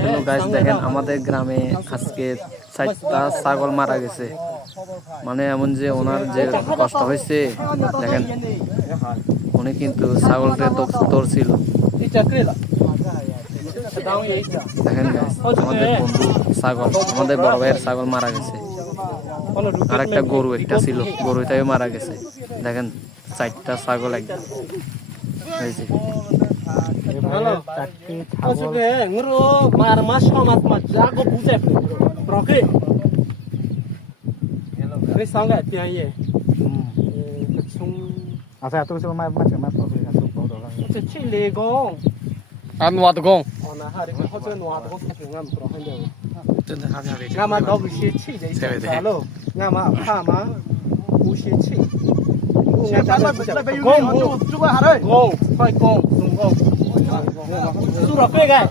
Hello guys, দেখেন আমাদের গ্রামে আজকে 4টা ছাগল মারা গেছে। মানে এমন যে ওনার যে কষ্ট হয়েছে, দেখেন উনি কিন্তু ছাগলটা ধরছিল। দেখেন গাইস, আমাদের বন্ধু ছাগল, আমাদের বড় ভাইয়ের ছাগল মারা গেছে। আর একটা গরু একটা ছিল, গরুটাও মারা গেছে। দেখেন 4টা ছাগল একদম হয়েছে। Halo. Oke, ngero marma somat majago buje. Proke. Ini sangat dia ye. Kecung. Asa tu semua macam macam tu satu bodoh lah. Ceci legong. An wat gong. Ona hari ko hoje noa to ko ngam proke de. 真的他家里 Ngama do bu shi chi de. Halo. Ngama pha ma bu shi chi. Gong, gong, gong, phải gong, gong. Su ra pe gai.